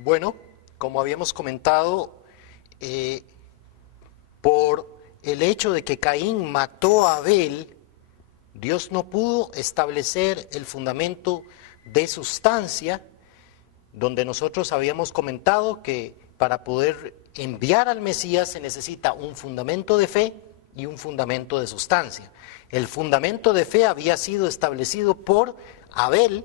Bueno, como habíamos comentado, por el hecho de que Caín mató a Abel, Dios no pudo establecer el fundamento de sustancia, donde nosotros habíamos comentado que para poder enviar al Mesías se necesita un fundamento de fe y un fundamento de sustancia. El fundamento de fe había sido establecido por Abel,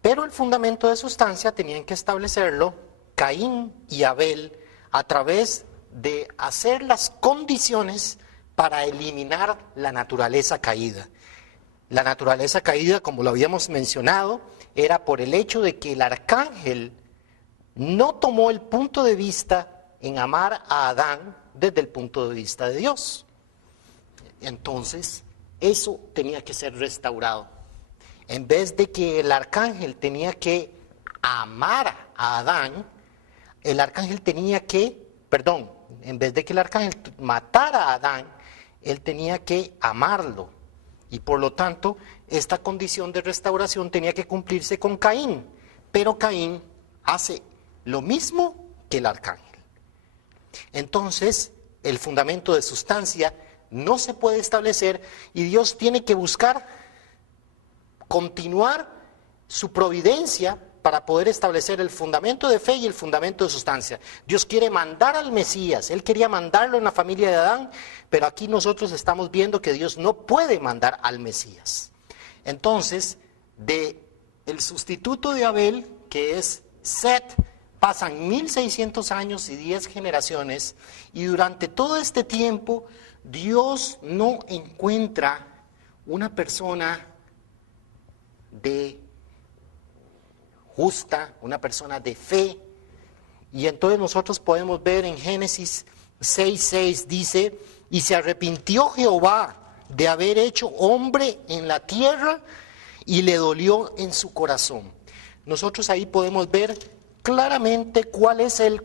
pero el fundamento de sustancia tenían que establecerlo Caín y Abel a través de hacer las condiciones para eliminar la naturaleza caída. La naturaleza caída, como lo habíamos mencionado, era por el hecho de que el arcángel no tomó el punto de vista en amar a Adán desde el punto de vista de Dios. Entonces, eso tenía que ser restaurado. En vez de que el arcángel tenía que amar a Adán, el arcángel en vez de que el arcángel matara a Adán, él tenía que amarlo. Y por lo tanto, esta condición de restauración tenía que cumplirse con Caín. Pero Caín hace lo mismo que el arcángel. Entonces, el fundamento de sustancia no se puede establecer y Dios tiene que buscar continuar su providencia para poder establecer el fundamento de fe y el fundamento de sustancia. Dios quiere mandar al Mesías, Él quería mandarlo en la familia de Adán, pero aquí nosotros estamos viendo que Dios no puede mandar al Mesías. Entonces, de el sustituto de Abel, que es Set, pasan 1600 años y 10 generaciones, y durante todo este tiempo, Dios no encuentra una persona de justa, una persona de fe. Y entonces nosotros podemos ver en Génesis 6:6 dice, y se arrepintió Jehová de haber hecho hombre en la tierra y le dolió en su corazón. Nosotros ahí podemos ver claramente cuál es el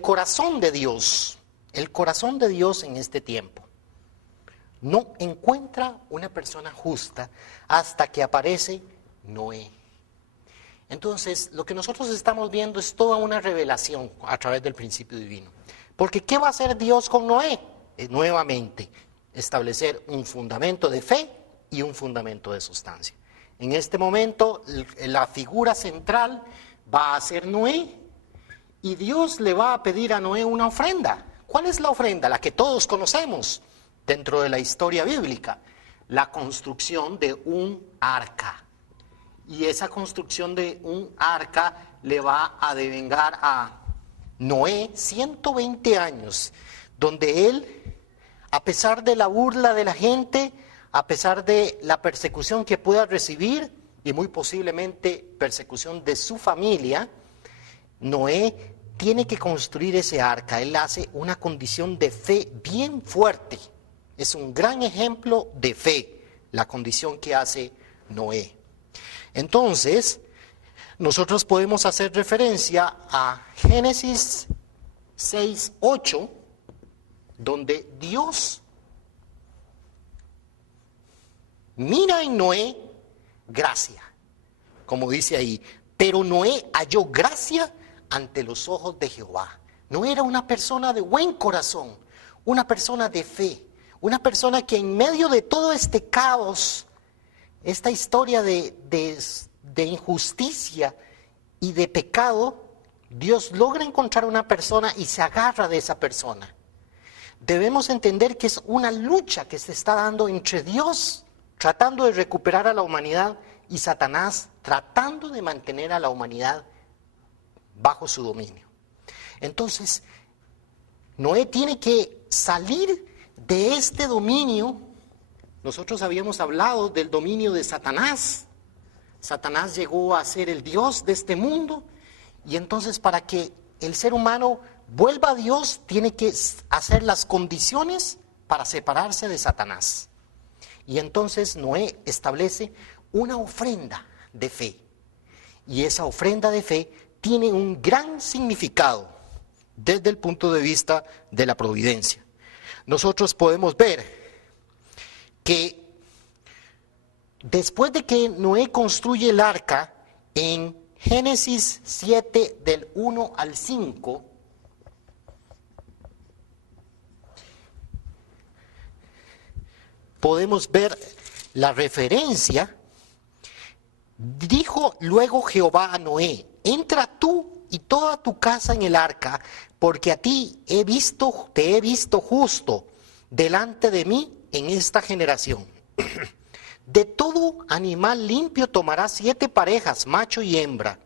corazón de Dios. El corazón de Dios en este tiempo. No encuentra una persona justa hasta que aparece Noé. Entonces, lo que nosotros estamos viendo es toda una revelación a través del principio divino. Porque ¿qué va a hacer Dios con Noé? Nuevamente, establecer un fundamento de fe y un fundamento de sustancia. En este momento, la figura central va a ser Noé y Dios le va a pedir a Noé una ofrenda. ¿Cuál es la ofrenda? La que todos conocemos dentro de la historia bíblica. La construcción de un arca. Y esa construcción de un arca le va a devengar a Noé 120 años, donde él, a pesar de la burla de la gente, a pesar de la persecución que pueda recibir, y muy posiblemente persecución de su familia, Noé tiene que construir ese arca. Él hace una condición de fe bien fuerte. Es un gran ejemplo de fe, la condición que hace Noé. Entonces, nosotros podemos hacer referencia a Génesis 6:8, donde Dios mira en Noé gracia, como dice ahí, pero Noé halló gracia ante los ojos de Jehová. Noé era una persona de buen corazón, una persona de fe, una persona que en medio de todo este caos, esta historia de injusticia y de pecado, Dios logra encontrar una persona y se agarra de esa persona. Debemos entender que es una lucha que se está dando entre Dios tratando de recuperar a la humanidad y Satanás tratando de mantener a la humanidad bajo su dominio. Entonces, Noé tiene que salir de este dominio. Nosotros habíamos hablado del dominio de Satanás. Satanás llegó a ser el Dios de este mundo y entonces para que el ser humano vuelva a Dios tiene que hacer las condiciones para separarse de Satanás. Y entonces Noé establece una ofrenda de fe. Y esa ofrenda de fe tiene un gran significado desde el punto de vista de la providencia. Nosotros podemos ver que después de que Noé construye el arca en Génesis 7 del 1 al 5, podemos ver la referencia. Dijo luego Jehová a Noé: entra tú y toda tu casa en el arca, porque a ti te he visto justo delante de mí en esta generación. De todo animal limpio tomarás 7 parejas, macho y hembra.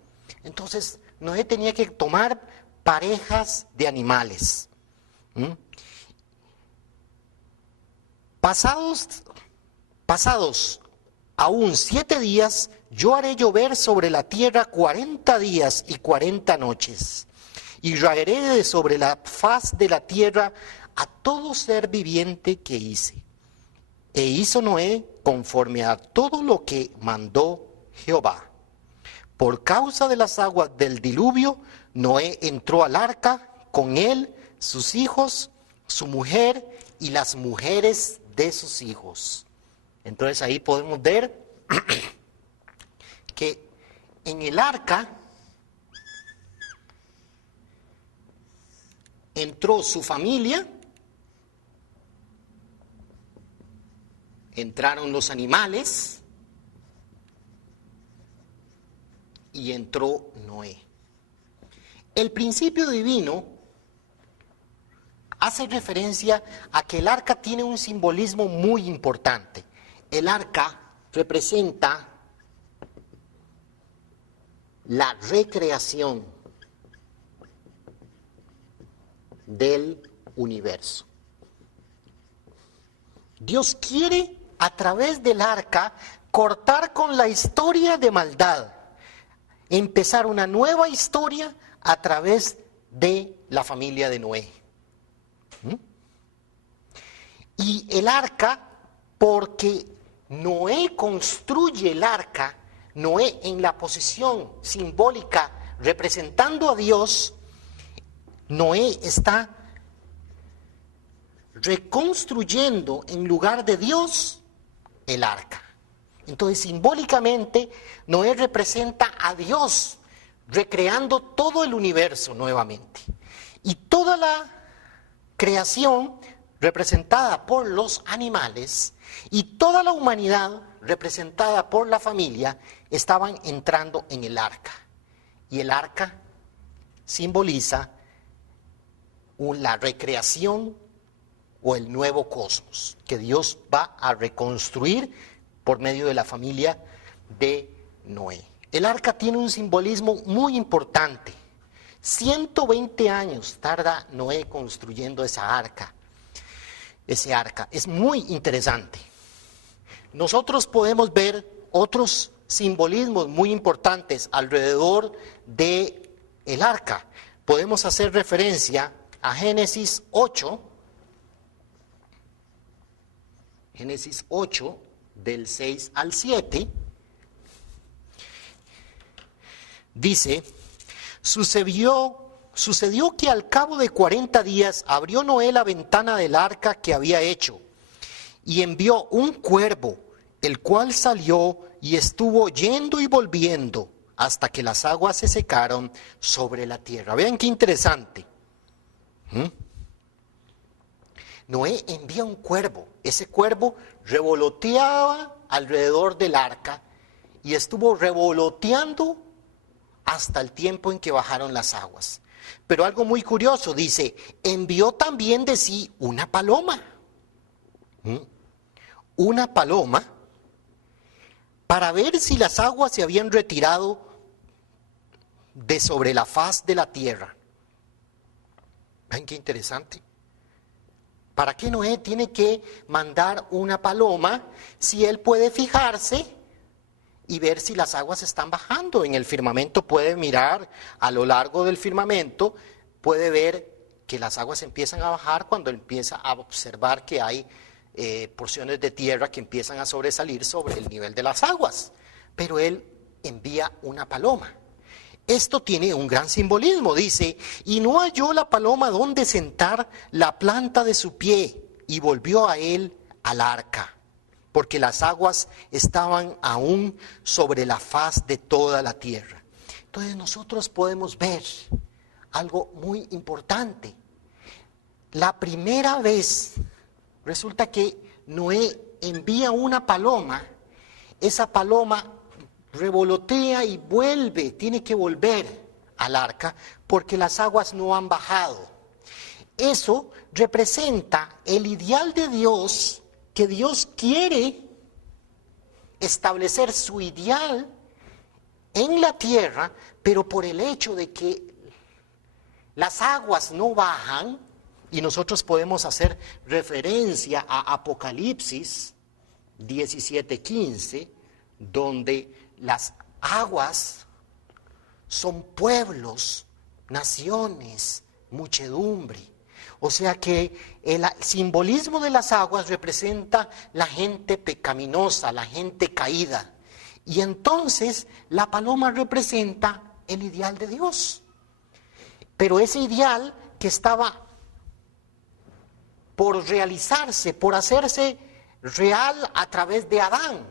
Entonces Noé tenía que tomar parejas de animales. Pasados aún 7 días, yo haré llover sobre la tierra 40 días y 40 noches, y raeré de sobre la faz de la tierra a todo ser viviente que hice. E hizo Noé conforme a todo lo que mandó Jehová. Por causa de las aguas del diluvio, Noé entró al arca, con él, sus hijos, su mujer y las mujeres de sus hijos. Entonces ahí podemos ver que en el arca entró su familia, entraron los animales y entró Noé. El principio divino hace referencia a que el arca tiene un simbolismo muy importante. El arca representa la recreación del universo. Dios quiere, a través del arca, cortar con la historia de maldad, empezar una nueva historia a través de la familia de Noé. Y el arca, porque Noé construye el arca, Noé en la posición simbólica representando a Dios, Noé está reconstruyendo en lugar de Dios el arca. Entonces, simbólicamente, Noé representa a Dios recreando todo el universo nuevamente. Y toda la creación representada por los animales y toda la humanidad representada por la familia estaban entrando en el arca. Y el arca simboliza la recreación o el nuevo cosmos que Dios va a reconstruir por medio de la familia de Noé. El arca tiene un simbolismo muy importante. 120 años tarda Noé construyendo ese arca. Es muy interesante. Nosotros podemos ver otros simbolismos muy importantes alrededor de el arca. Podemos hacer referencia a Génesis 8, del 6 al 7, dice: Sucedió que al cabo de 40 días abrió Noé la ventana del arca que había hecho, y envió un cuervo, el cual salió y estuvo yendo y volviendo hasta que las aguas se secaron sobre la tierra. Vean qué interesante. Noé envía un cuervo. Ese cuervo revoloteaba alrededor del arca y estuvo revoloteando hasta el tiempo en que bajaron las aguas. Pero algo muy curioso, dice, envió también de sí una paloma. Una paloma para ver si las aguas se habían retirado de sobre la faz de la tierra. ¿Ven qué interesante? ¿Para qué Noé tiene que mandar una paloma si él puede fijarse y ver si las aguas están bajando? En el firmamento puede mirar a lo largo del firmamento, puede ver que las aguas empiezan a bajar cuando empieza a observar que hay porciones de tierra que empiezan a sobresalir sobre el nivel de las aguas. Pero él envía una paloma. Esto tiene un gran simbolismo, dice, y no halló la paloma donde sentar la planta de su pie, y volvió a él al arca, porque las aguas estaban aún sobre la faz de toda la tierra. Entonces nosotros podemos ver algo muy importante. La primera vez resulta que Noé envía una paloma, esa paloma revolotea y vuelve, tiene que volver al arca porque las aguas no han bajado. Eso representa el ideal de Dios, que Dios quiere establecer su ideal en la tierra, pero por el hecho de que las aguas no bajan, y nosotros podemos hacer referencia a Apocalipsis 17:15, donde las aguas son pueblos, naciones, muchedumbre. O sea que el simbolismo de las aguas representa la gente pecaminosa, la gente caída. Y entonces la paloma representa el ideal de Dios. Pero ese ideal que estaba por realizarse, por hacerse real a través de Adán.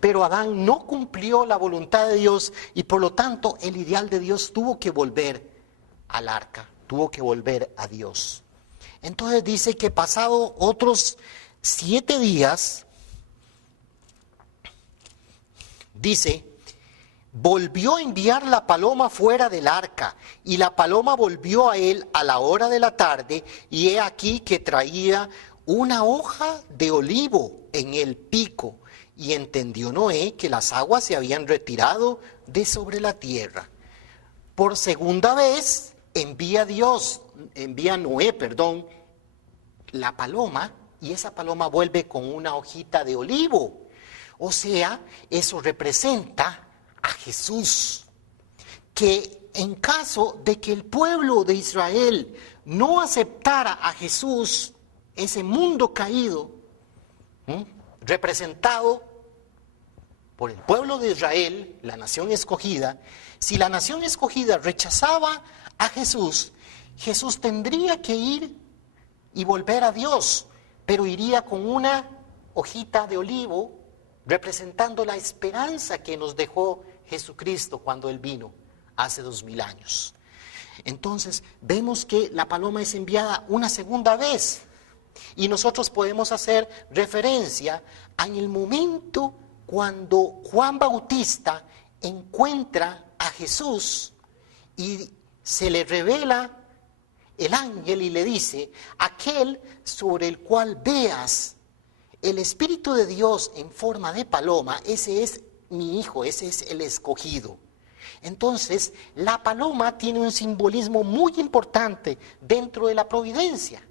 Pero Adán no cumplió la voluntad de Dios y por lo tanto el ideal de Dios tuvo que volver al arca, tuvo que volver a Dios. Entonces dice que pasado otros 7 días, dice, volvió a enviar la paloma fuera del arca, y la paloma volvió a él a la hora de la tarde, y he aquí que traía una hoja de olivo en el pico, y entendió Noé que las aguas se habían retirado de sobre la tierra. Por segunda vez envía Noé, la paloma, y esa paloma vuelve con una hojita de olivo. O sea, eso representa a Jesús, que en caso de que el pueblo de Israel no aceptara a Jesús, ese mundo caído, representado por el pueblo de Israel, la nación escogida, si la nación escogida rechazaba a Jesús, Jesús tendría que ir y volver a Dios, pero iría con una hojita de olivo representando la esperanza que nos dejó Jesucristo cuando Él vino hace 2000 años. Entonces vemos que la paloma es enviada una segunda vez y nosotros podemos hacer referencia en el momento cuando Juan Bautista encuentra a Jesús y se le revela el ángel y le dice: aquel sobre el cual veas el Espíritu de Dios en forma de paloma, ese es mi hijo, ese es el escogido. Entonces, la paloma tiene un simbolismo muy importante dentro de la providencia.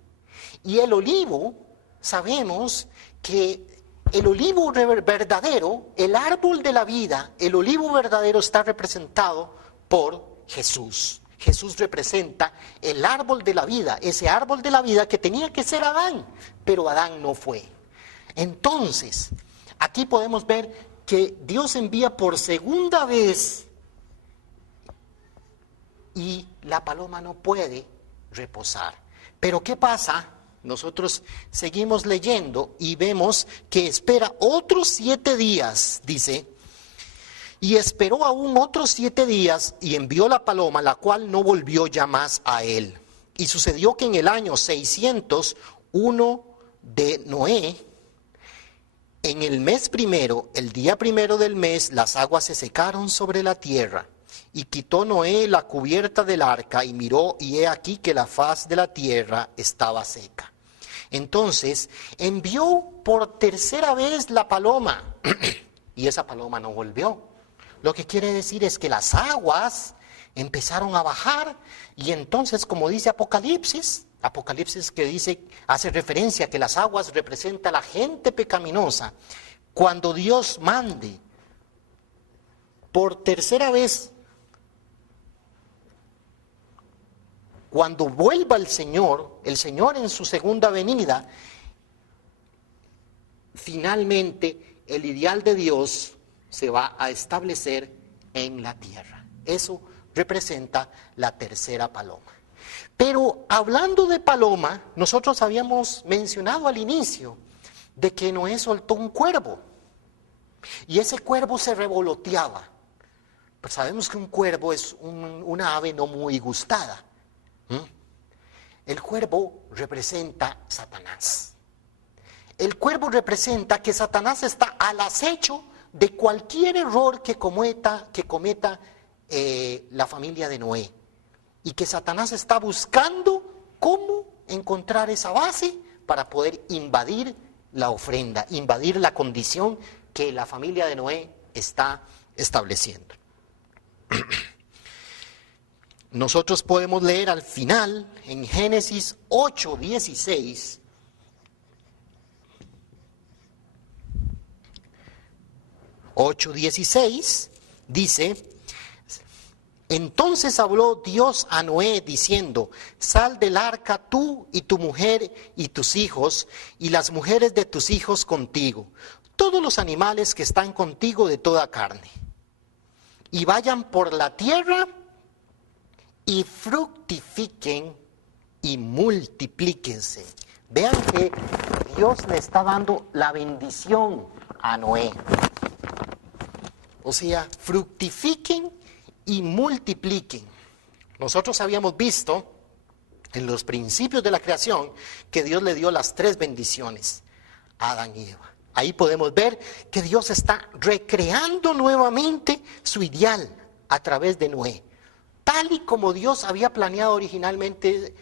Y el olivo, sabemos que el olivo verdadero, el árbol de la vida, el olivo verdadero está representado por Jesús. Jesús representa el árbol de la vida, ese árbol de la vida que tenía que ser Adán, pero Adán no fue. Entonces, aquí podemos ver que Dios envía por segunda vez y la paloma no puede reposar. Pero ¿qué pasa? Nosotros seguimos leyendo y vemos que espera otros 7 días, dice, y esperó aún otros 7 días y envió la paloma, la cual no volvió ya más a él. Y sucedió que en el año 601 de Noé, en el mes primero, el día primero del mes, las aguas se secaron sobre la tierra. Y quitó Noé la cubierta del arca y miró, y he aquí que la faz de la tierra estaba seca. Entonces envió por tercera vez la paloma, y esa paloma no volvió. Lo que quiere decir es que las aguas empezaron a bajar, y entonces, como dice Apocalipsis que dice, hace referencia a que las aguas representan a la gente pecaminosa, cuando Dios mande por tercera vez, cuando vuelva el Señor en su segunda venida, finalmente el ideal de Dios se va a establecer en la tierra. Eso representa la tercera paloma. Pero hablando de paloma, nosotros habíamos mencionado al inicio de que Noé soltó un cuervo. Y ese cuervo se revoloteaba Pues sabemos que un cuervo es una ave no muy gustada. El cuervo representa Satanás. El cuervo representa que Satanás está al acecho de cualquier error que cometa la familia de Noé. Y que Satanás está buscando cómo encontrar esa base para poder invadir la ofrenda, invadir la condición que la familia de Noé está estableciendo. Nosotros podemos leer al final, en Génesis 8:16, dice: entonces habló Dios a Noé diciendo: sal del arca tú y tu mujer y tus hijos y las mujeres de tus hijos contigo, todos los animales que están contigo de toda carne, y vayan por la tierra y fructifiquen y multiplíquense. Vean que Dios le está dando la bendición a Noé. O sea, fructifiquen y multipliquen. Nosotros habíamos visto en los principios de la creación que Dios le dio las 3 bendiciones a Adán y Eva. Ahí podemos ver que Dios está recreando nuevamente su ideal a través de Noé. Tal y como Dios había planeado originalmente,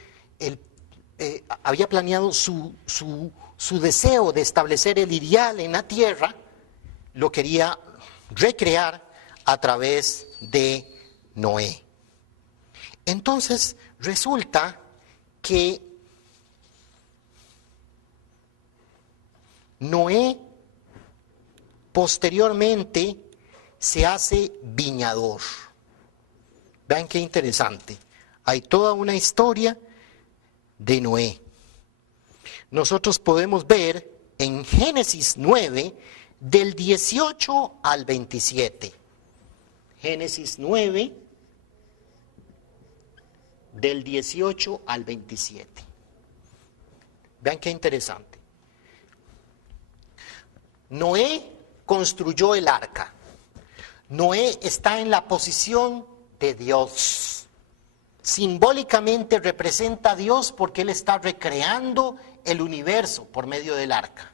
había planeado su deseo de establecer el ideal en la tierra, lo quería recrear a través de Noé. Entonces resulta que Noé posteriormente se hace viñador. Vean qué interesante. Hay toda una historia de Noé. Nosotros podemos ver en Génesis 9, del 18 al 27. Génesis 9, del 18 al 27. Vean qué interesante. Noé construyó el arca. Noé está en la posición de Dios. Simbólicamente representa a Dios porque Él está recreando el universo por medio del arca.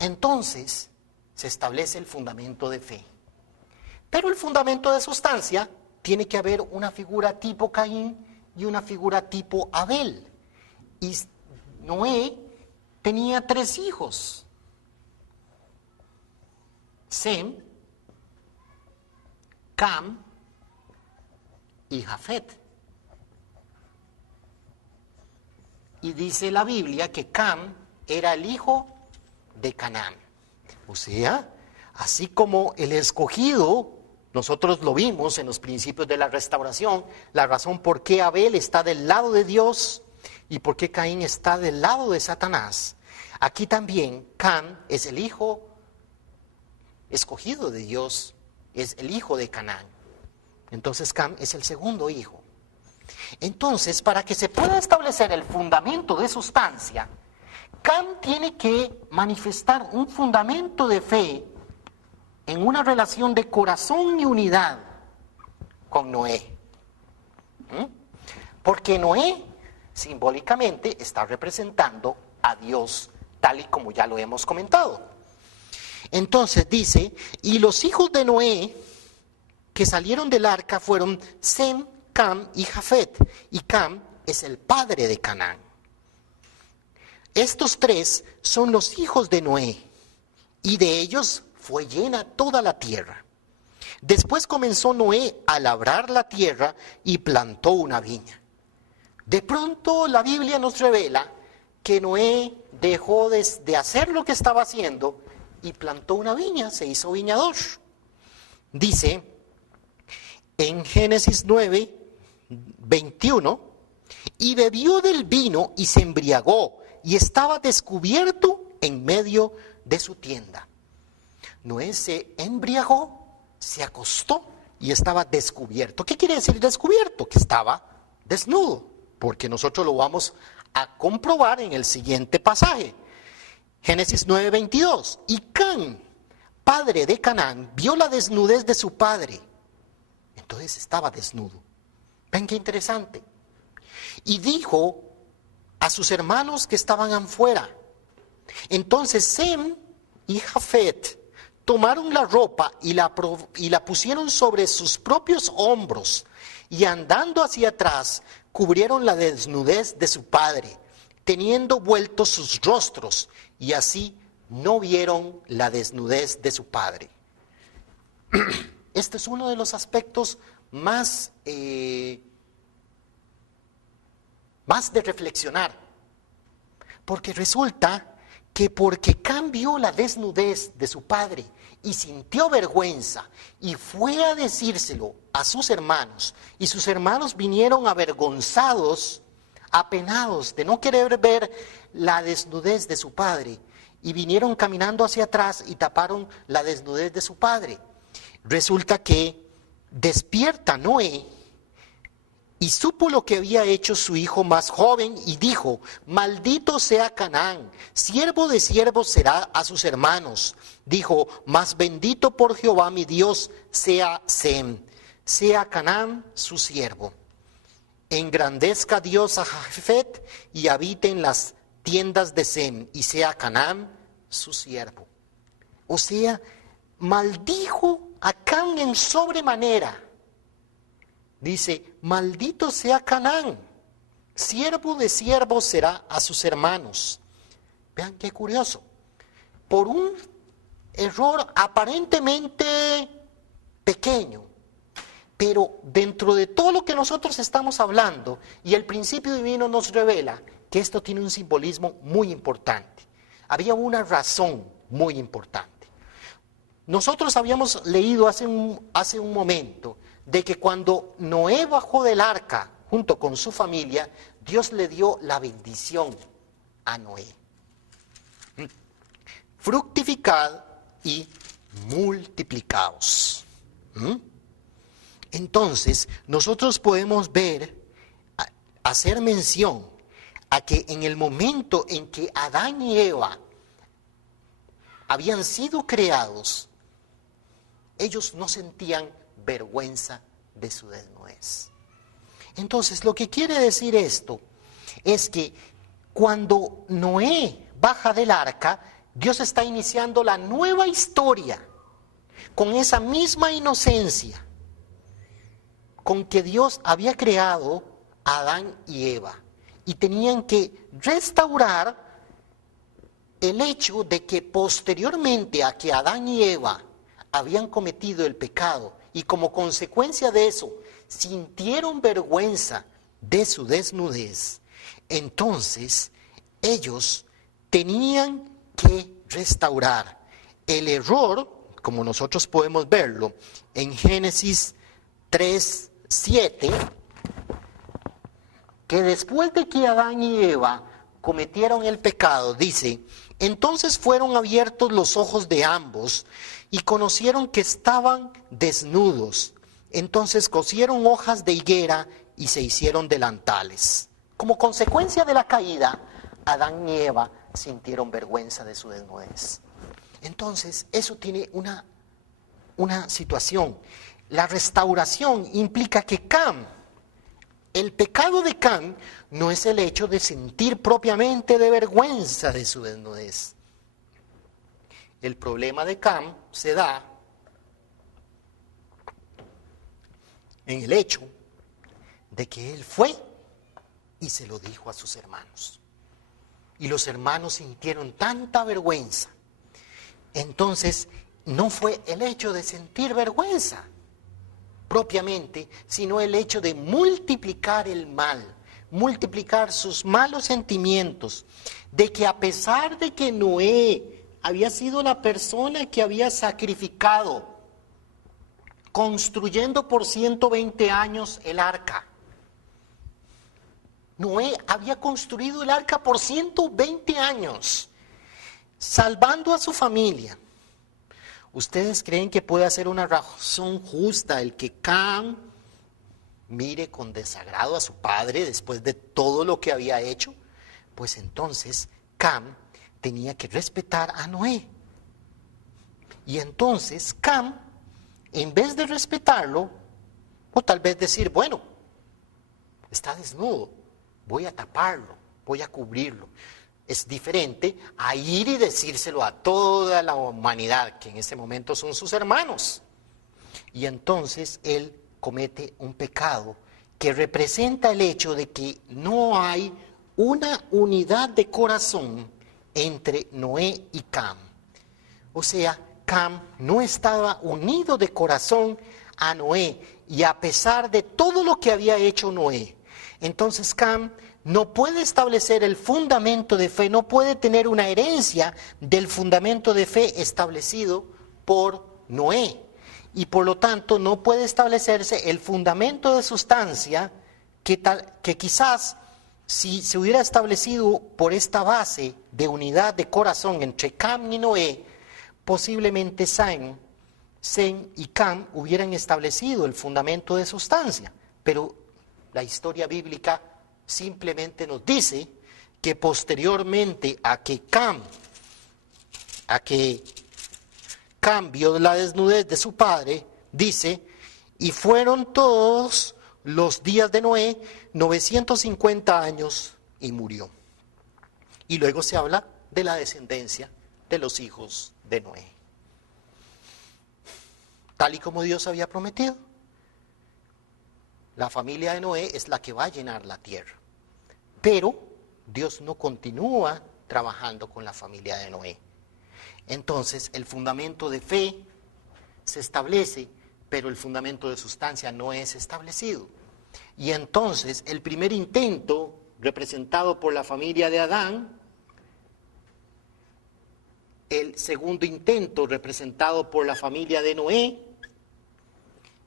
Entonces se establece el fundamento de fe. Pero el fundamento de sustancia tiene que haber una figura tipo Caín y una figura tipo Abel. Y Noé tenía 3 hijos: Sem, Cam y Jafet. Y dice la Biblia que Cam era el hijo de Canaán. O sea, así como el escogido, nosotros lo vimos en los principios de la restauración, la razón por qué Abel está del lado de Dios y por qué Caín está del lado de Satanás. Aquí también Cam es el hijo escogido de Dios, es el hijo de Canaán. Entonces Cam es el segundo hijo. Entonces, para que se pueda establecer el fundamento de sustancia, Cam tiene que manifestar un fundamento de fe en una relación de corazón y unidad con Noé. Porque Noé simbólicamente está representando a Dios, tal y como ya lo hemos comentado. Entonces dice: y los hijos de Noé que salieron del arca fueron Sem, Cam y Jafet, y Cam es el padre de Canaán. Estos 3 son los hijos de Noé, y de ellos fue llena toda la tierra. Después comenzó Noé a labrar la tierra y plantó una viña. De pronto la Biblia nos revela que Noé dejó de hacer lo que estaba haciendo y plantó una viña, se hizo viñador. Dice en Génesis 9, 21, y bebió del vino y se embriagó, y estaba descubierto en medio de su tienda. Noé se embriagó, se acostó y estaba descubierto. ¿Qué quiere decir descubierto? Que estaba desnudo, porque nosotros lo vamos a comprobar en el siguiente pasaje. Génesis 9:22. Y Cam padre de Canaán, vio la desnudez de su padre. Entonces estaba desnudo. ¿Ven qué interesante? Y dijo a sus hermanos que estaban afuera. Entonces Sem y Jafet tomaron la ropa y la pusieron sobre sus propios hombros, y andando hacia atrás cubrieron la desnudez de su padre, teniendo vueltos sus rostros, y así no vieron la desnudez de su padre. Este es uno de los aspectos más de reflexionar, porque resulta que porque cambió la desnudez de su padre y sintió vergüenza y fue a decírselo a sus hermanos, y sus hermanos vinieron avergonzados, apenados de no querer ver la desnudez de su padre, y vinieron caminando hacia atrás y taparon la desnudez de su padre. Resulta que despierta Noé y supo lo que había hecho su hijo más joven y dijo: maldito sea Canaán, siervo de siervos será a sus hermanos. Dijo: mas bendito por Jehová mi Dios sea Sem, sea Canaán su siervo. Engrandezca Dios a Jafet y habite en las tiendas de Sem, y sea Canaán su siervo. O sea, maldijo a Cam en sobremanera. Dice: maldito sea Canaán, siervo de siervos será a sus hermanos. Vean qué curioso. Por un error aparentemente pequeño, pero dentro de todo lo que nosotros estamos hablando, y el principio divino nos revela que esto tiene un simbolismo muy importante. Había una razón muy importante. Nosotros habíamos leído hace un momento de que cuando Noé bajó del arca junto con su familia, Dios le dio la bendición a Noé. Fructificad y multiplicaos. Entonces, nosotros podemos ver, hacer mención a que en el momento en que Adán y Eva habían sido creados, ellos no sentían vergüenza de su desnudez. Entonces, lo que quiere decir esto es que cuando Noé baja del arca, Dios está iniciando la nueva historia con esa misma inocencia con que Dios había creado a Adán y Eva, y tenían que restaurar el hecho de que posteriormente a que Adán y Eva habían cometido el pecado y como consecuencia de eso sintieron vergüenza de su desnudez, entonces ellos tenían que restaurar el error, como nosotros podemos verlo en Génesis 3:7, que después de que Adán y Eva cometieron el pecado, dice: entonces fueron abiertos los ojos de ambos y conocieron que estaban desnudos. Entonces cosieron hojas de higuera y se hicieron delantales. Como consecuencia de la caída, Adán y Eva sintieron vergüenza de su desnudez. Entonces, eso tiene una situación. La restauración implica que el pecado de Cam no es el hecho de sentir propiamente de vergüenza de su desnudez. El problema de Cam se da en el hecho de que él fue y se lo dijo a sus hermanos. Y los hermanos sintieron tanta vergüenza. Entonces, no fue el hecho de sentir vergüenza propiamente, sino el hecho de multiplicar el mal, multiplicar sus malos sentimientos, de que a pesar de que Noé había sido la persona que había sacrificado, construyendo por 120 años el arca. Noé había construido el arca por 120 años, salvando a su familia. ¿Ustedes creen que puede ser una razón justa el que Cam mire con desagrado a su padre después de todo lo que había hecho? Pues entonces Cam tenía que respetar a Noé. Y entonces Cam, en vez de respetarlo, o tal vez decir, bueno, está desnudo, voy a taparlo, voy a cubrirlo. Es diferente a ir y decírselo a toda la humanidad, que en ese momento son sus hermanos. Y entonces él comete un pecado que representa el hecho de que no hay una unidad de corazón entre Noé y Cam. O sea, Cam no estaba unido de corazón a Noé, y a pesar de todo lo que había hecho Noé, entonces Cam no puede establecer el fundamento de fe, no puede tener una herencia del fundamento de fe establecido por Noé. Y por lo tanto no puede establecerse el fundamento de sustancia que quizás si se hubiera establecido por esta base de unidad de corazón entre Cam y Noé, posiblemente Sem y Cam hubieran establecido el fundamento de sustancia. Pero la historia bíblica simplemente nos dice que posteriormente a que Cam vio la desnudez de su padre, dice, y fueron todos los días de Noé 950 años y murió. Y luego se habla de la descendencia de los hijos de Noé. Tal y como Dios había prometido, la familia de Noé es la que va a llenar la tierra. Pero Dios no continúa trabajando con la familia de Noé. Entonces el fundamento de fe se establece, pero el fundamento de sustancia no es establecido. Y entonces el primer intento, representado por la familia de Adán, el segundo intento representado por la familia de Noé,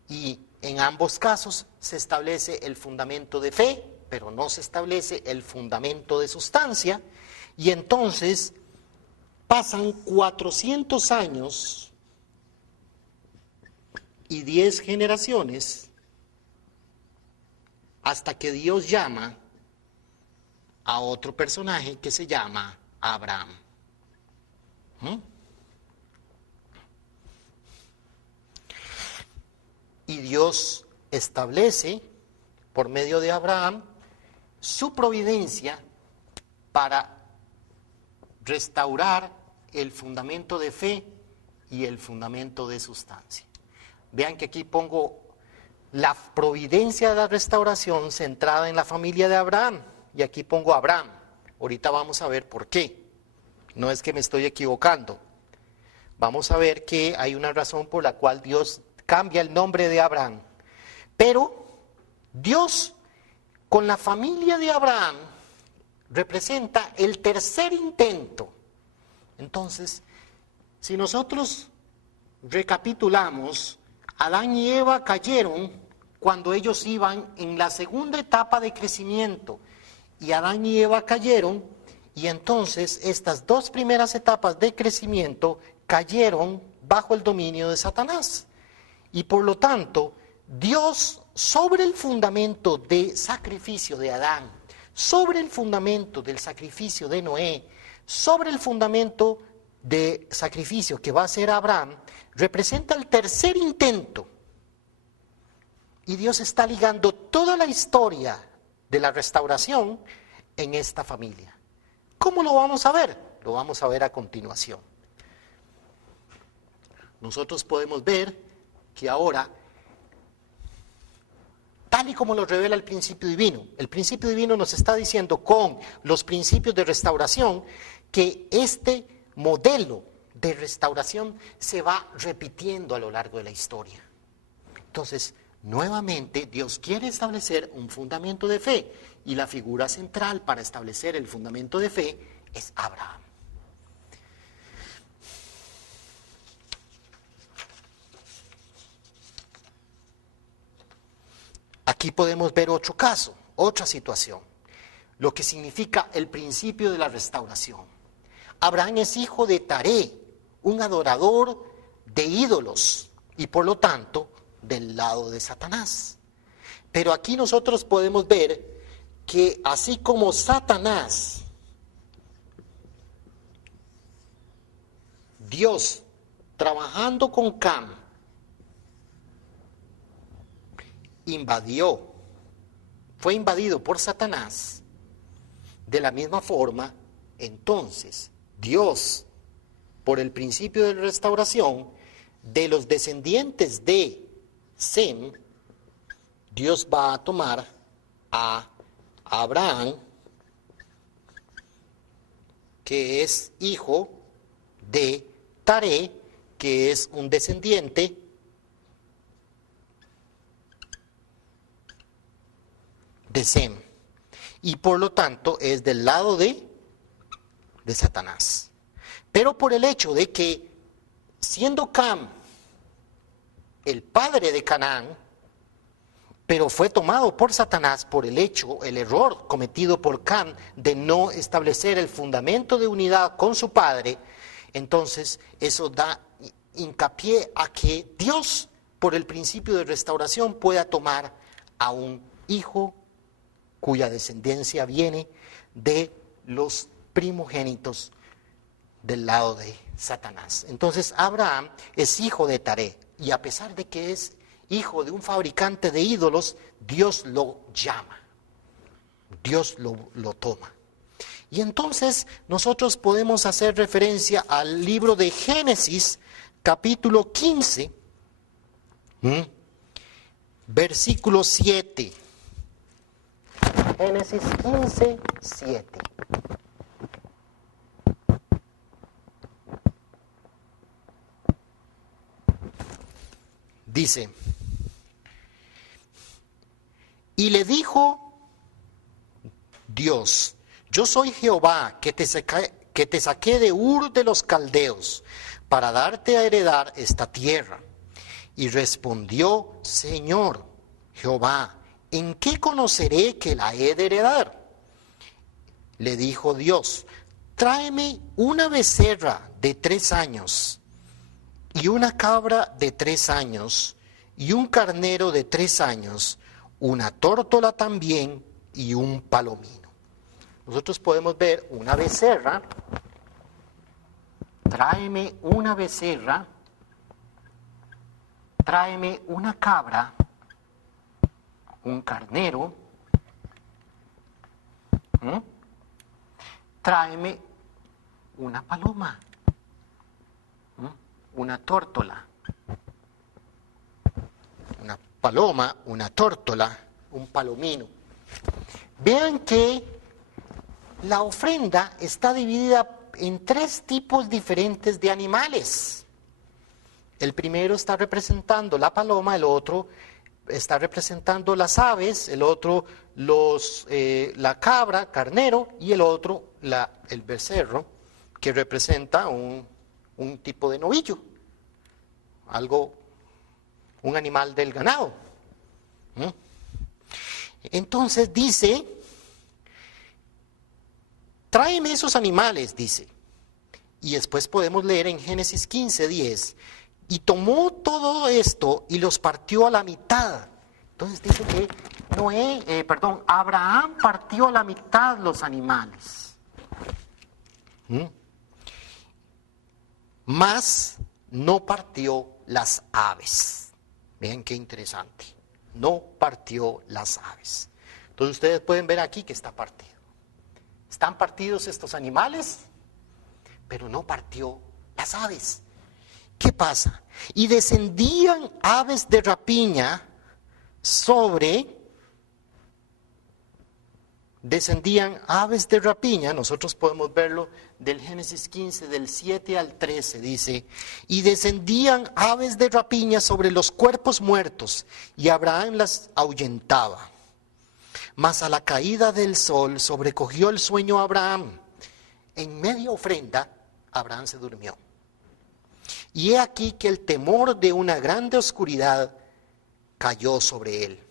y en ambos casos se establece el fundamento de fe, pero no se establece el fundamento de sustancia, y entonces pasan 400 años y 10 generaciones hasta que Dios llama a otro personaje que se llama Abraham. Y Dios establece por medio de Abraham su providencia para restaurar el fundamento de fe y el fundamento de sustancia. Vean que aquí pongo la providencia de la restauración centrada en la familia de Abraham, y aquí pongo Abraham. Ahorita vamos a ver por qué. No es que me estoy equivocando. Vamos a ver que hay una razón por la cual Dios cambia el nombre de Abraham. Pero Dios, con la familia de Abraham, representa el tercer intento. Entonces, si nosotros recapitulamos, Adán y Eva cayeron cuando ellos iban en la segunda etapa de crecimiento, y Adán y Eva cayeron, y entonces estas dos primeras etapas de crecimiento cayeron bajo el dominio de Satanás. Y por lo tanto, Dios, sobre el fundamento de sacrificio de Adán, sobre el fundamento del sacrificio de Noé, sobre el fundamento de sacrificio que va a hacer Abraham, representa el tercer intento. Y Dios está ligando toda la historia de la restauración en esta familia. ¿Cómo lo vamos a ver? Lo vamos a ver a continuación. Nosotros podemos ver que ahora, tal y como lo revela el principio divino nos está diciendo con los principios de restauración que este modelo de restauración se va repitiendo a lo largo de la historia. Entonces, nuevamente, Dios quiere establecer un fundamento de fe, y la figura central para establecer el fundamento de fe es Abraham. Aquí podemos ver otro caso, otra situación, lo que significa el principio de la restauración. Abraham es hijo de Taré, un adorador de ídolos, y por lo tanto del lado de Satanás. Pero aquí nosotros podemos ver que así como Satanás, Dios trabajando con Cam, fue invadido por Satanás, de la misma forma, entonces, Dios, por el principio de restauración, de los descendientes de Sem, Dios va a tomar a Abraham, que es hijo de Taré, que es un descendiente de Sem, y por lo tanto es del lado de Satanás. Pero por el hecho de que, siendo Cam el padre de Canaán, pero fue tomado por Satanás por el error cometido por Cam de no establecer el fundamento de unidad con su padre, entonces eso da hincapié a que Dios, por el principio de restauración, pueda tomar a un hijo cuya descendencia viene de los primogénitos del lado de Satanás. Entonces Abraham es hijo de Taré, y a pesar de que es hijo de un fabricante de ídolos, Dios lo llama, Dios lo toma. Y entonces nosotros podemos hacer referencia al libro de Génesis, capítulo 15, versículo 7. Génesis 15, 7. Dice: y le dijo Dios: yo soy Jehová que te saqué de Ur de los Caldeos para darte a heredar esta tierra. Y respondió: Señor Jehová, ¿en qué conoceré que la he de heredar? Le dijo Dios: tráeme una becerra de 3 años, y una cabra de 3 años, y un carnero de 3 años, una tórtola también, y un palomino. Nosotros podemos ver una becerra, tráeme una becerra, tráeme una cabra, un carnero, tráeme una paloma, una tórtola. Una paloma, una tórtola, un palomino. Vean que la ofrenda está dividida en 3 tipos diferentes de animales. El primero está representando la paloma, el otro está representando las aves, el otro la cabra, carnero, y el otro el becerro, que representa un tipo de novillo, un animal del ganado. Entonces dice: tráeme esos animales, dice. Y después podemos leer en Génesis 15, 10, y tomó todo esto y los partió a la mitad. Entonces dice que Abraham partió a la mitad los animales. Mas no partió las aves. Vean qué interesante. No partió las aves. Entonces ustedes pueden ver aquí que está partido. Están partidos estos animales, pero no partió las aves. ¿Qué pasa? Y descendían aves de rapiña nosotros podemos verlo del Génesis 15, del 7 al 13, dice: y descendían aves de rapiña sobre los cuerpos muertos, y Abraham las ahuyentaba. Mas a la caída del sol sobrecogió el sueño a Abraham. En media ofrenda, Abraham se durmió. Y he aquí que el temor de una grande oscuridad cayó sobre él.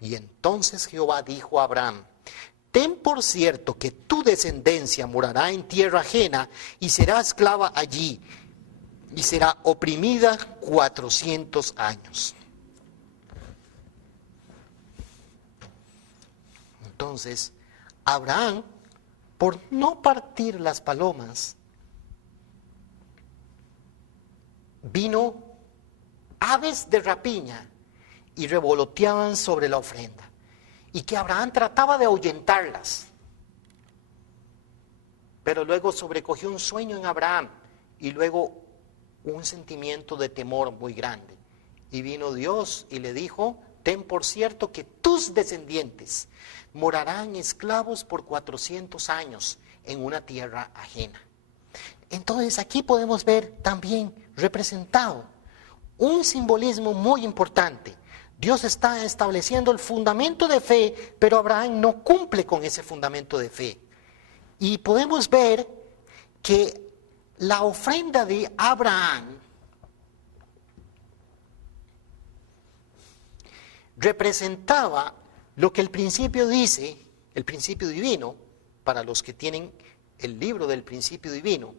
Y entonces Jehová dijo a Abraham: ten por cierto que tu descendencia morará en tierra ajena y será esclava allí, y será oprimida 400 años. Entonces, Abraham, por no partir las palomas, vino aves de rapiña y revoloteaban sobre la ofrenda, y que Abraham trataba de ahuyentarlas. Pero luego sobrecogió un sueño en Abraham y luego un sentimiento de temor muy grande. Y vino Dios y le dijo: ten por cierto que tus descendientes morarán esclavos por 400 años en una tierra ajena. Entonces aquí podemos ver también representado un simbolismo muy importante. Dios está estableciendo el fundamento de fe, pero Abraham no cumple con ese fundamento de fe. Y podemos ver que la ofrenda de Abraham representaba lo que el principio dice, el principio divino, para los que tienen el libro del principio divino.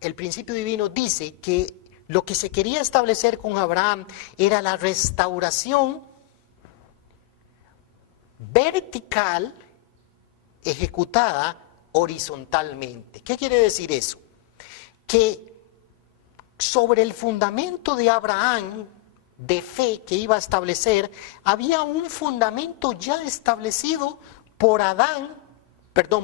El principio divino dice que lo que se quería establecer con Abraham era la restauración vertical ejecutada horizontalmente. ¿Qué quiere decir eso? Que sobre el fundamento de Abraham de fe que iba a establecer, había un fundamento ya establecido por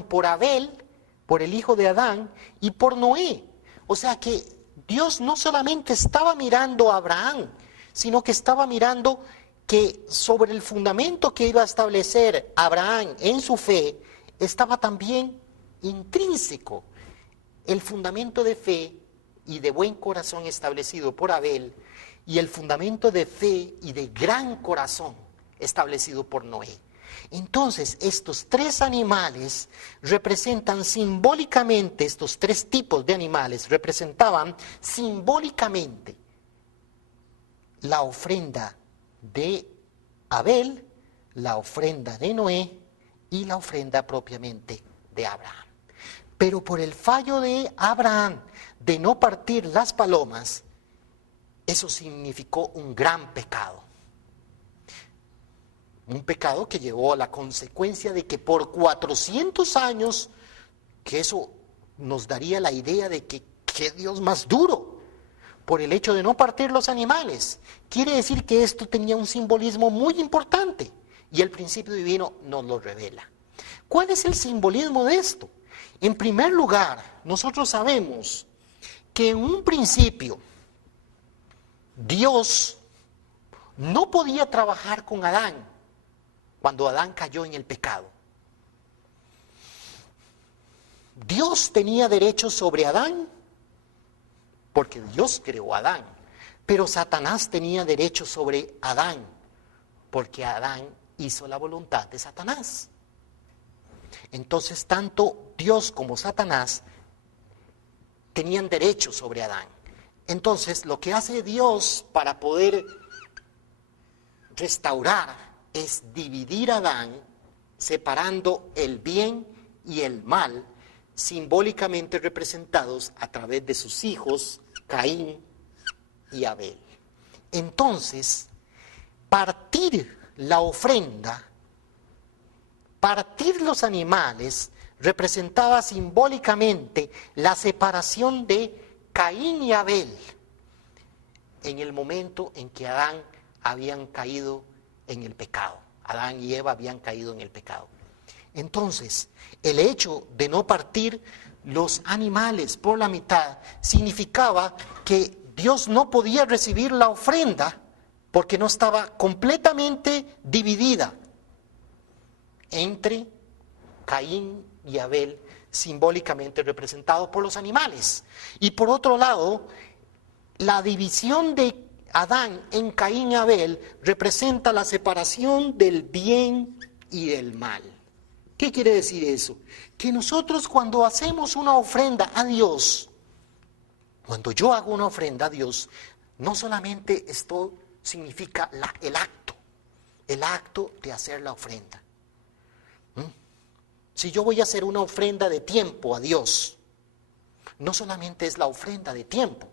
por Abel, por el hijo de Adán, y por Noé. O sea que Dios no solamente estaba mirando a Abraham, sino que estaba mirando que sobre el fundamento que iba a establecer Abraham en su fe, estaba también intrínseco el fundamento de fe y de buen corazón establecido por Abel, y el fundamento de fe y de gran corazón establecido por Noé. Entonces, estos tres animales representan simbólicamente, estos tres tipos de animales representaban simbólicamente la ofrenda de Abel, la ofrenda de Noé y la ofrenda propiamente de Abraham. Pero por el fallo de Abraham de no partir las palomas, eso significó un gran pecado. Un pecado que llevó a la consecuencia de que por 400 años, que eso nos daría la idea de que qué Dios más duro, por el hecho de no partir los animales. Quiere decir que esto tenía un simbolismo muy importante y el principio divino nos lo revela. ¿Cuál es el simbolismo de esto? En primer lugar, nosotros sabemos que en un principio Dios no podía trabajar con Adán cuando Adán cayó en el pecado. Dios tenía derecho sobre Adán porque Dios creó a Adán, pero Satanás tenía derecho sobre Adán porque Adán hizo la voluntad de Satanás. Entonces, tanto Dios como Satanás tenían derecho sobre Adán. Entonces, lo que hace Dios para poder restaurar es dividir a Adán, separando el bien y el mal, simbólicamente representados a través de sus hijos, Caín y Abel. Entonces, partir la ofrenda, partir los animales, representaba simbólicamente la separación de Caín y Abel en el momento en que Adán habían caído en el pecado. Adán y Eva habían caído en el pecado. Entonces, el hecho de no partir los animales por la mitad significaba que Dios no podía recibir la ofrenda porque no estaba completamente dividida entre Caín y Abel, simbólicamente representados por los animales. Y por otro lado, la división de Adán en Caín y Abel representa la separación del bien y del mal. ¿Qué quiere decir eso? Que nosotros cuando hacemos una ofrenda a Dios, cuando yo hago una ofrenda a Dios, no solamente esto significa el acto de hacer la ofrenda. Si yo voy a hacer una ofrenda de tiempo a Dios, no solamente es la ofrenda de tiempo.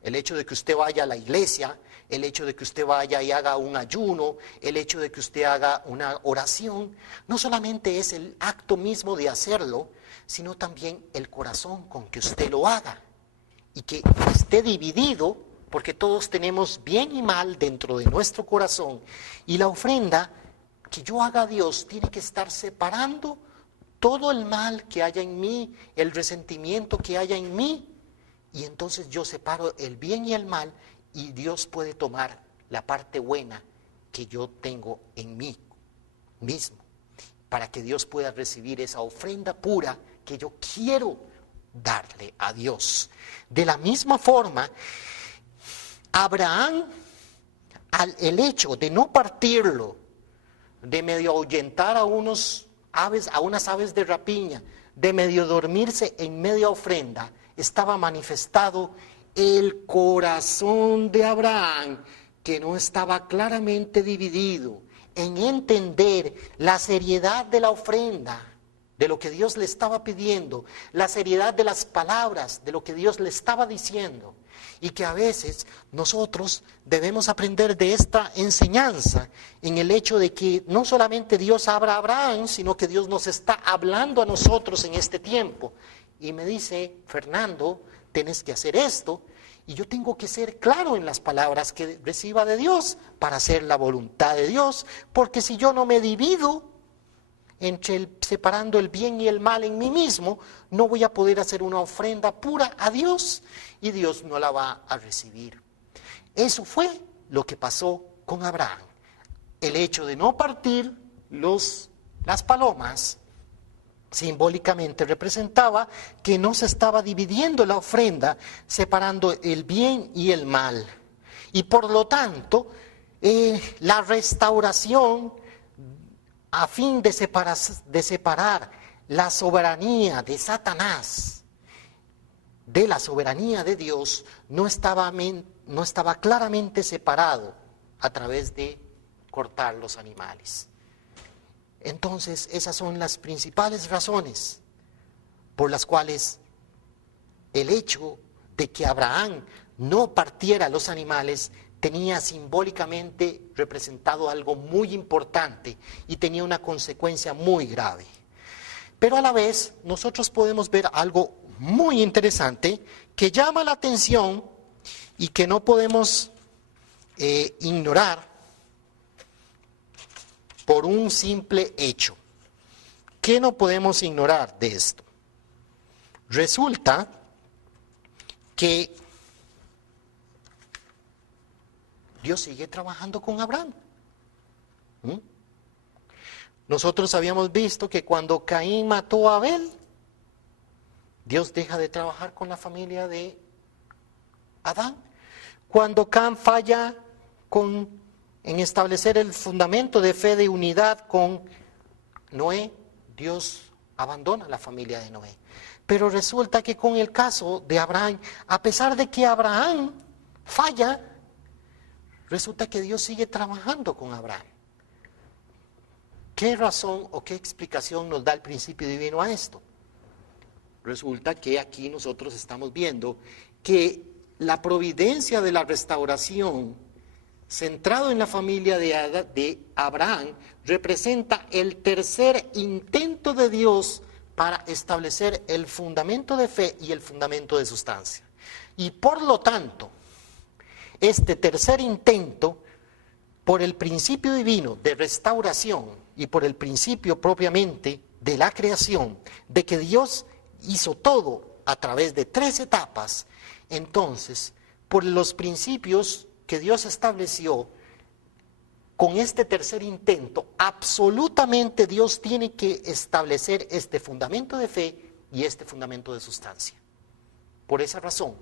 El hecho de que usted vaya a la iglesia, el hecho de que usted vaya y haga un ayuno, el hecho de que usted haga una oración, no solamente es el acto mismo de hacerlo, sino también el corazón con que usted lo haga. y que esté dividido, porque todos tenemos bien y mal dentro de nuestro corazón, y la ofrenda que yo haga a Dios tiene que estar separando todo el mal que haya en mí, el resentimiento que haya en mí, y entonces yo separo el bien y el mal, y Dios puede tomar la parte buena que yo tengo en mí mismo, para que Dios pueda recibir esa ofrenda pura que yo quiero darle a Dios. De la misma forma, Abraham, el hecho de no partirlo, de medio ahuyentar a unas aves de rapiña, de medio dormirse en media ofrenda, estaba manifestado el corazón de Abraham, que no estaba claramente dividido en entender la seriedad de la ofrenda, de lo que Dios le estaba pidiendo, la seriedad de las palabras, de lo que Dios le estaba diciendo. Y que a veces nosotros debemos aprender de esta enseñanza en el hecho de que no solamente Dios habla a Abraham, sino que Dios nos está hablando a nosotros en este tiempo. Y me dice, Fernando, tienes que hacer esto, y yo tengo que ser claro en las palabras que reciba de Dios para hacer la voluntad de Dios, porque si yo no me divido separando el bien y el mal en mí mismo, no voy a poder hacer una ofrenda pura a Dios y Dios no la va a recibir. Eso fue lo que pasó con Abraham. El hecho de no partir las palomas simbólicamente representaba que no se estaba dividiendo la ofrenda, separando el bien y el mal. Y por lo tanto, la restauración a fin de separar la soberanía de Satanás de la soberanía de Dios, no estaba claramente separado a través de cortar los animales. Entonces, esas son las principales razones por las cuales el hecho de que Abraham no partiera los animales tenía simbólicamente representado algo muy importante y tenía una consecuencia muy grave. Pero a la vez nosotros podemos ver algo muy interesante que llama la atención y que no podemos ignorar por un simple hecho. ¿Qué no podemos ignorar de esto? Resulta que Dios sigue trabajando con Abraham. Nosotros habíamos visto que cuando Caín mató a Abel, Dios deja de trabajar con la familia de Adán. Cuando Cam falla en establecer el fundamento de fe de unidad con Noé, Dios abandona la familia de Noé. Pero resulta que con el caso de Abraham, a pesar de que Abraham falla, resulta que Dios sigue trabajando con Abraham. ¿Qué razón o qué explicación nos da el principio divino a esto? Resulta que aquí nosotros estamos viendo que la providencia de la restauración, centrado en la familia de Abraham, representa el tercer intento de Dios para establecer el fundamento de fe y el fundamento de sustancia. Y por lo tanto, este tercer intento, por el principio divino de restauración y por el principio propiamente de la creación, de que Dios hizo todo a través de 3 etapas, entonces, por los principios que Dios estableció, con este tercer intento, absolutamente Dios tiene que establecer este fundamento de fe y este fundamento de sustancia. Por esa razón,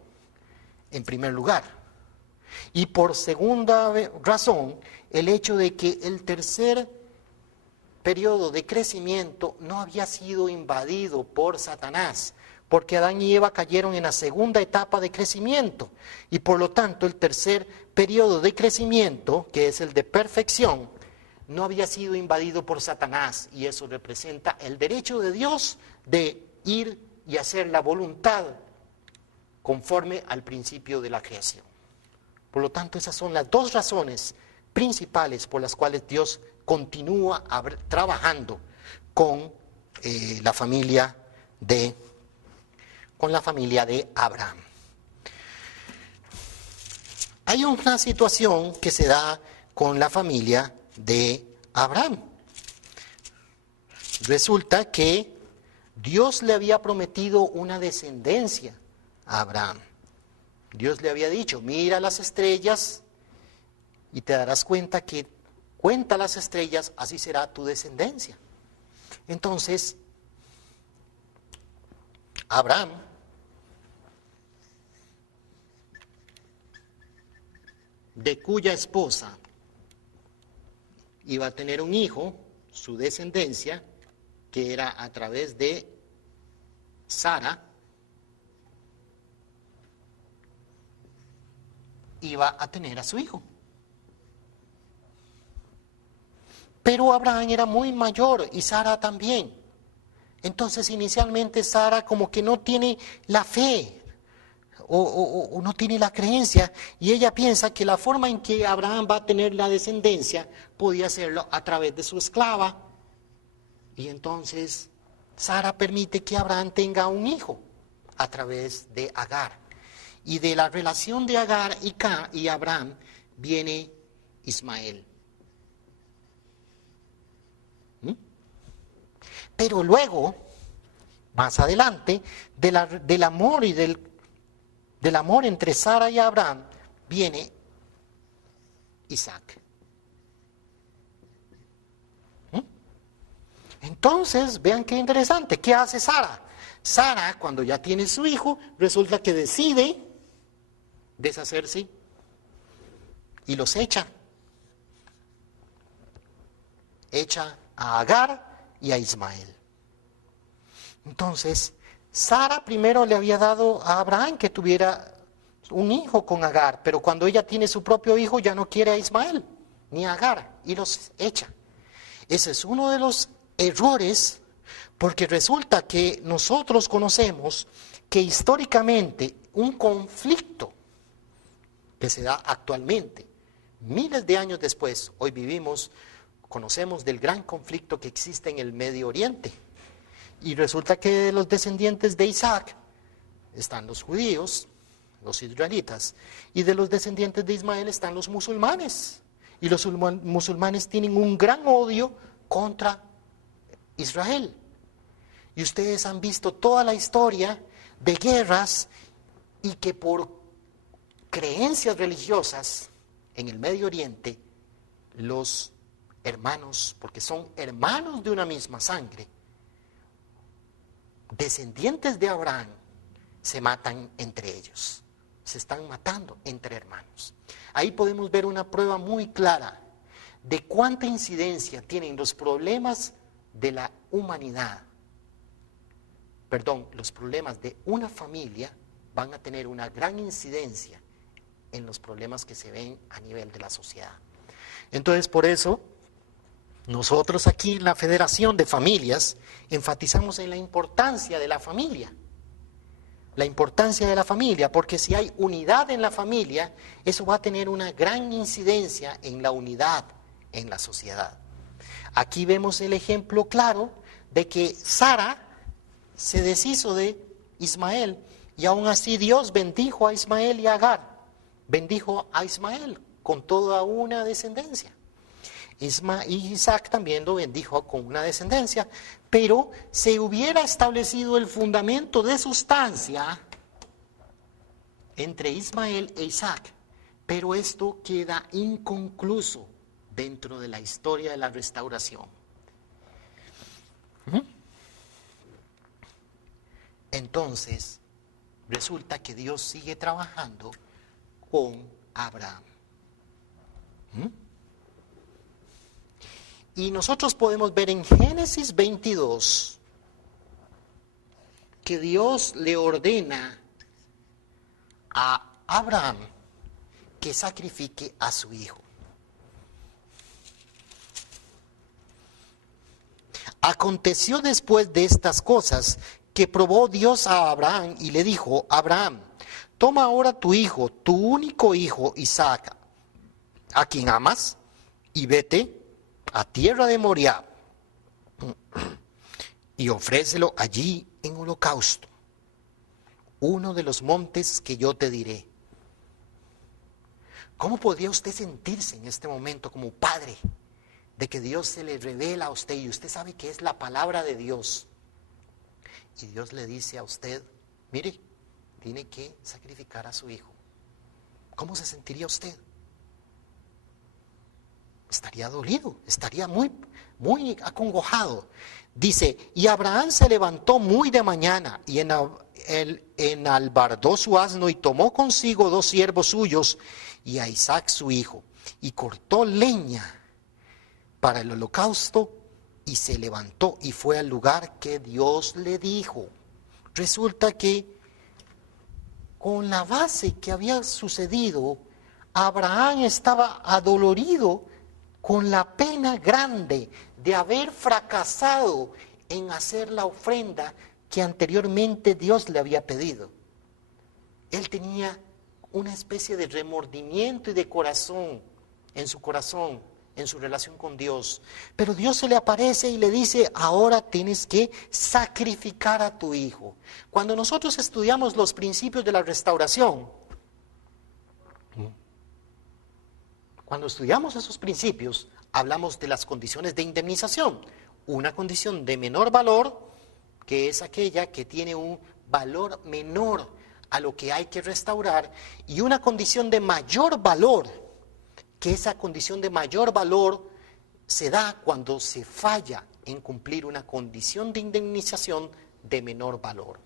en primer lugar. Y por segunda razón, el hecho de que el tercer periodo de crecimiento no había sido invadido por Satanás, porque Adán y Eva cayeron en la segunda etapa de crecimiento, y por lo tanto el tercer periodo de crecimiento, que es el de perfección, no había sido invadido por Satanás, y eso representa el derecho de Dios de ir y hacer la voluntad conforme al principio de la creación. Por lo tanto, esas son las 2 razones principales por las cuales Dios continúa trabajando con la familia de Abraham. hay una situación que se da con la familia de Abraham. Resulta que Dios le había prometido una descendencia a Abraham. Dios le había dicho, mira las estrellas y te darás cuenta que cuenta las estrellas, así será tu descendencia. Entonces, Abraham de cuya esposa iba a tener un hijo, su descendencia, que era a través de Sara, iba a tener a su hijo. Pero Abraham era muy mayor y Sara también. Entonces inicialmente Sara como que no tiene la fe o no tiene la creencia y ella piensa que la forma en que Abraham va a tener la descendencia podía hacerlo a través de su esclava. Y entonces Sara permite que Abraham tenga un hijo a través de Agar. Y de la relación de Agar y Abraham viene Ismael. Pero luego, más adelante, del amor y del amor entre Sara y Abraham, viene Isaac. Entonces, vean qué interesante, ¿qué hace Sara? Sara, cuando ya tiene su hijo, resulta que decide deshacerse y los echa. Echa a Agar y a Ismael. Entonces, Sara primero le había dado a Abraham que tuviera un hijo con Agar, pero cuando ella tiene su propio hijo ya no quiere a Ismael ni a Agar y los echa. Ese es uno de los errores, porque resulta que nosotros conocemos que históricamente un conflicto que se da actualmente, miles de años después, hoy conocemos del gran conflicto que existe en el Medio Oriente. Y resulta que de los descendientes de Isaac están los judíos, los israelitas, y de los descendientes de Ismael están los musulmanes. Y los musulmanes tienen un gran odio contra Israel. Y ustedes han visto toda la historia de guerras y que por creencias religiosas en el Medio Oriente, los hermanos, porque son hermanos de una misma sangre, descendientes de Abraham, se matan entre ellos. Se están matando entre hermanos. Ahí podemos ver una prueba muy clara de cuánta incidencia tienen los problemas de la humanidad. Los problemas de una familia van a tener una gran incidencia en los problemas que se ven a nivel de la sociedad. Entonces, por eso, nosotros aquí en la Federación de Familias enfatizamos en la importancia de la familia. La importancia de la familia, porque si hay unidad en la familia, eso va a tener una gran incidencia en la unidad en la sociedad. Aquí vemos el ejemplo claro de que Sara se deshizo de Ismael y aún así Dios bendijo a Ismael y a Agar. Bendijo a Ismael con toda una descendencia. Isaac también lo bendijo con una descendencia, pero se hubiera establecido el fundamento de sustancia entre Ismael e Isaac, pero esto queda inconcluso dentro de la historia de la restauración. Entonces, resulta que Dios sigue trabajando con Abraham. Y nosotros podemos ver en Génesis 22 que Dios le ordena a Abraham que sacrifique a su hijo. Aconteció después de estas cosas que probó Dios a Abraham y le dijo: Abraham, toma ahora tu hijo, tu único hijo Isaac, a quien amas, y vete a tierra de Moriah y ofrécelo allí en holocausto, uno de los montes que yo te diré. ¿Cómo podría usted sentirse en este momento como padre de que Dios se le revela a usted y usted sabe que es la palabra de Dios? Y Dios le dice a usted, mire, tiene que sacrificar a su hijo. ¿Cómo se sentiría usted? Estaría dolido, estaría muy acongojado. Dice, y Abraham se levantó muy de mañana y enalbardó su asno y tomó consigo 2 siervos suyos y a Isaac su hijo, y cortó leña para el holocausto y se levantó y fue al lugar que Dios le dijo. Resulta que con la base que había sucedido, Abraham estaba adolorido con la pena grande de haber fracasado en hacer la ofrenda que anteriormente Dios le había pedido. Él tenía una especie de remordimiento y de corazón, en su relación con Dios. Pero Dios se le aparece y le dice, ahora tienes que sacrificar a tu hijo. Cuando nosotros estudiamos los principios de la restauración, cuando estudiamos esos principios, hablamos de las condiciones de indemnización. Una condición de menor valor, que es aquella que tiene un valor menor a lo que hay que restaurar, y una condición de mayor valor, que esa condición de mayor valor se da cuando se falla en cumplir una condición de indemnización de menor valor.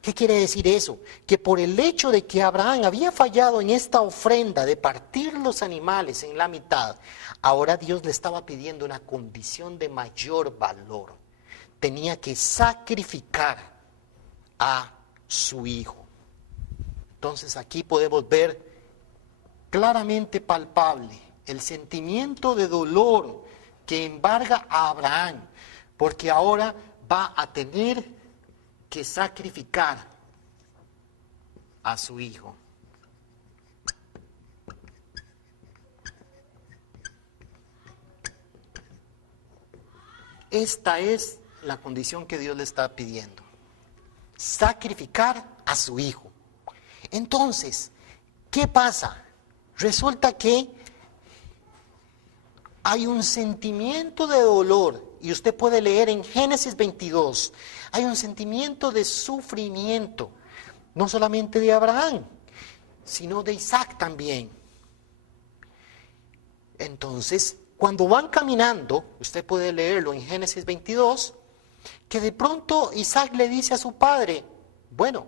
¿Qué quiere decir eso? Que por el hecho de que Abraham había fallado en esta ofrenda de partir los animales en la mitad, ahora Dios le estaba pidiendo una condición de mayor valor. Tenía que sacrificar a su hijo. Entonces aquí podemos ver claramente palpable el sentimiento de dolor que embarga a Abraham, porque ahora va a tener que sacrificar a su hijo. Esta es la condición que Dios le está pidiendo. Sacrificar a su hijo. Entonces, ¿qué pasa? Resulta que hay un sentimiento de dolor, y usted puede leer en Génesis 22, hay un sentimiento de sufrimiento, no solamente de Abraham, sino de Isaac también. Entonces, cuando van caminando, usted puede leerlo en Génesis 22, que de pronto Isaac le dice a su padre, bueno,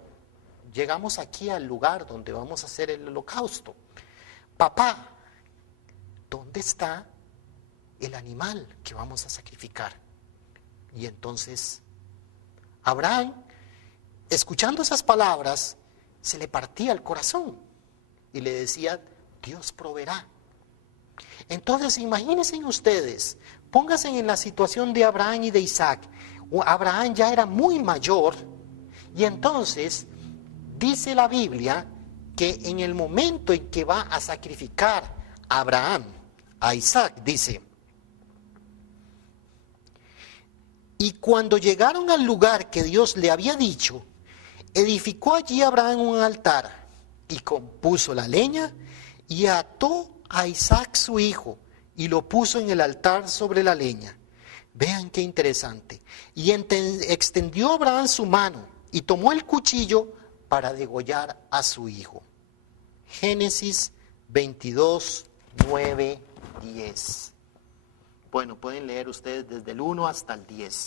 llegamos aquí al lugar donde vamos a hacer el holocausto. Papá, ¿dónde está el animal que vamos a sacrificar? Y entonces Abraham, escuchando esas palabras, se le partía el corazón y le decía, Dios proveerá. Entonces imagínense ustedes, pónganse en la situación de Abraham y de Isaac. Abraham ya era muy mayor y entonces dice la Biblia que en el momento en que va a sacrificar a Abraham, a Isaac, dice, y cuando llegaron al lugar que Dios le había dicho, edificó allí Abraham un altar y compuso la leña y ató a Isaac su hijo y lo puso en el altar sobre la leña. Vean qué interesante. Y extendió Abraham su mano y tomó el cuchillo para degollar a su hijo. Génesis 22, 9, 10. Bueno, pueden leer ustedes desde el 1 hasta el 10.